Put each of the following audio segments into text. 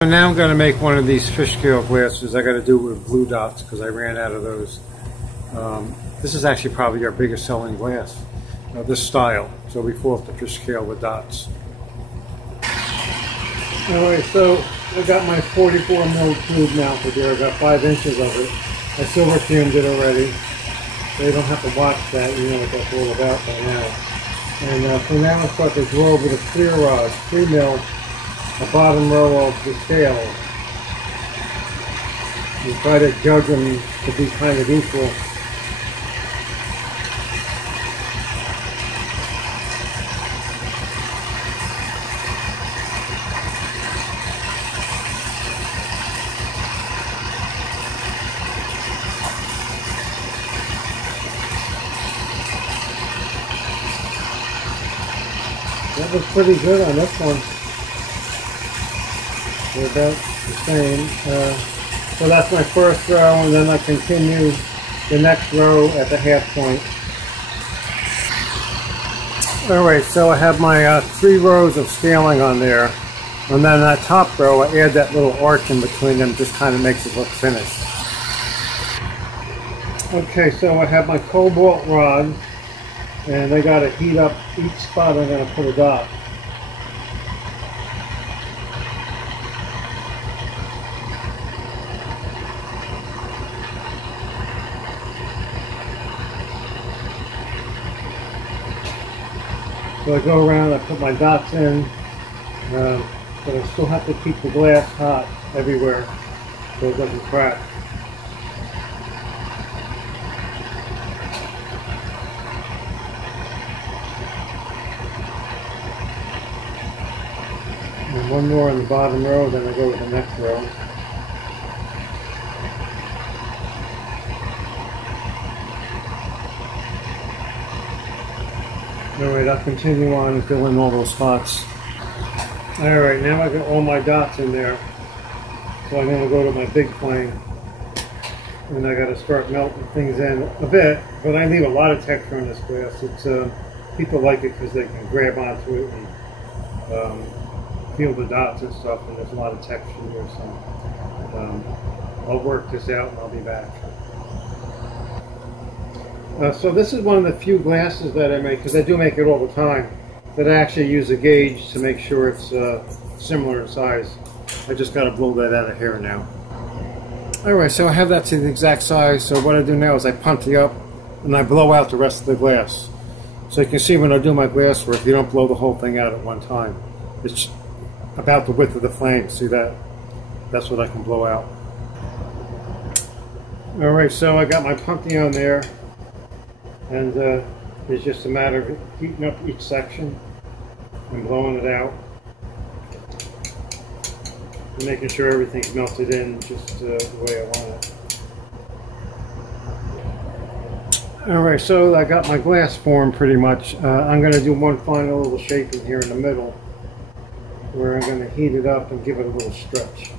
And now I'm going to make one of these fish scale glasses. I got to do it with blue dots because I ran out of those. This is actually probably our biggest selling glass, this style. So we call it the fish scale with dots. Anyway, so I got my 44 mil tube mounted there. I got 5 inches of it. I silver fumed it already. So you don't have to watch that. You know what that's all about by now. And so now I start to draw with a clear rod, 3 mil, the bottom row of the scale. You try to judge them to be kind of equal. That was pretty good on this one. They're about the same. So that's my first row, and then I continue the next row at the half point. Alright, so I have my 3 rows of scaling on there, and then that top row I add that little arch in between them, just kind of makes it look finished. Okay, so I have my cobalt rods, and I got to heat up each spot I'm going to put a dot. So I go around, I put my dots in, but I still have to keep the glass hot everywhere so it doesn't crack. And one more on the bottom row, then I go to the next row. Alright, I'll continue on and fill in all those spots. Alright, now I got all my dots in there. So I'm going to go to my big plane. And I got to start melting things in a bit, but I leave a lot of texture on this glass. It's people like it because they can grab onto it and feel the dots and stuff, and there's a lot of texture there. So I'll work this out and I'll be back. So this is one of the few glasses that I make, because I do make it all the time, that I actually use a gauge to make sure it's similar in size. I just got to blow that out of here now. Alright, so I have that to the exact size, so what I do now is I punch it up and I blow out the rest of the glass. So you can see when I do my glass work, you don't blow the whole thing out at one time. It's about the width of the flame, see that? That's what I can blow out. Alright, so I got my pumpkin on there. And it's just a matter of heating up each section and blowing it out. And making sure everything's melted in just the way I want it. Alright, so I got my glass formed pretty much. I'm going to do one final little shape in here in the middle, where I'm going to heat it up and give it a little stretch.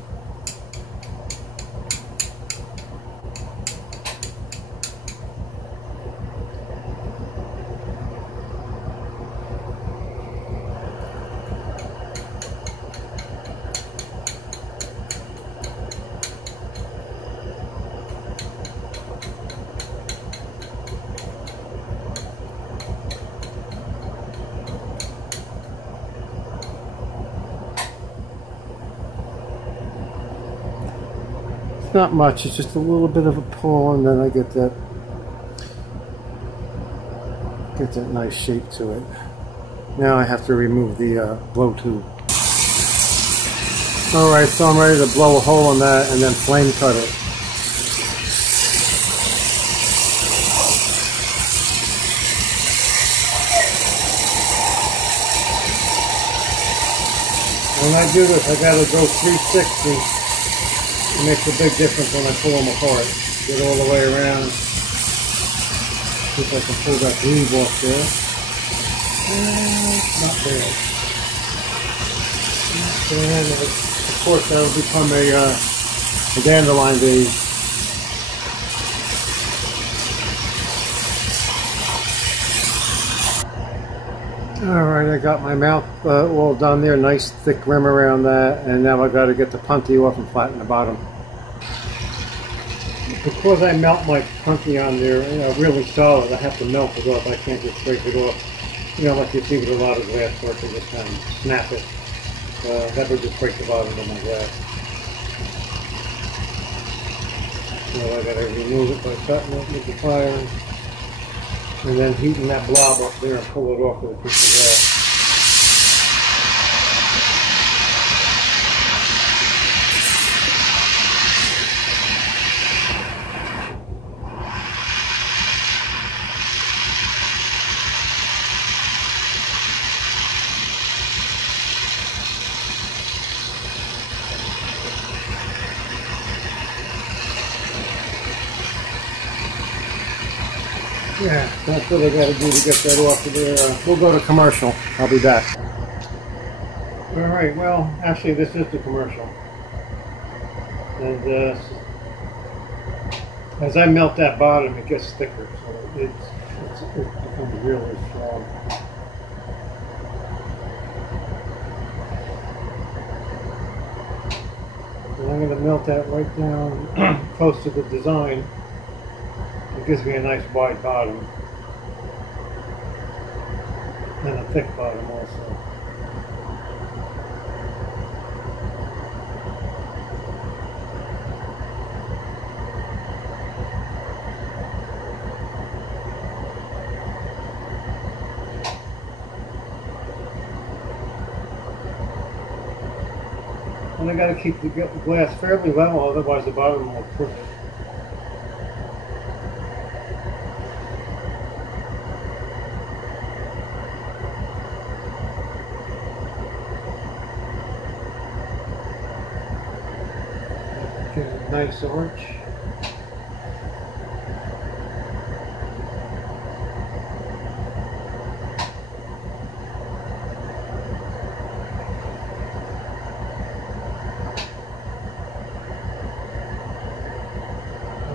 Not much, it's just a little bit of a pull, and then I get that nice shape to it. Now I have to remove the blow tube. Alright, so I'm ready to blow a hole in that and then flame cut it. When I do this, I gotta go 360. It makes a big difference when I pull them apart. Get all the way around. See if I can pull that groove off there. Not bad. And of course that'll become a dandelion vase. Alright, I got my mouth all done there, nice thick rim around that, and now I've got to get the punty off and flatten the bottom. Because I melt my punty on there really solid, I have to melt it off, I can't just break it off. You know, like you see with a lot of glass work, you just kind of snap it. That would just break the bottom of my glass. So I got to remove it by cutting it with the fire. And then heating that blob up there and pull it off with a piece of glass. Yeah, that's what I got to do to get that off of there. We'll go to commercial. I'll be back. Alright, well, actually this is the commercial. And as I melt that bottom, it gets thicker, so it becomes really strong. And I'm going to melt that right down close to the design. It gives me a nice wide bottom and a thick bottom also. And I got to keep the glass fairly level, otherwise the bottom will crook. Get a nice arch.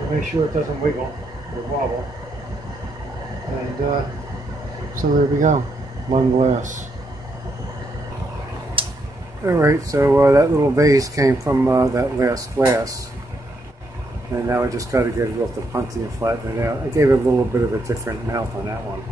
Make sure it doesn't wiggle or wobble. And so there we go, one glass. Alright, so that little vase came from that last glass. And now I just got to get it off the punty and flatten it out. I gave it a little bit of a different mouth on that one.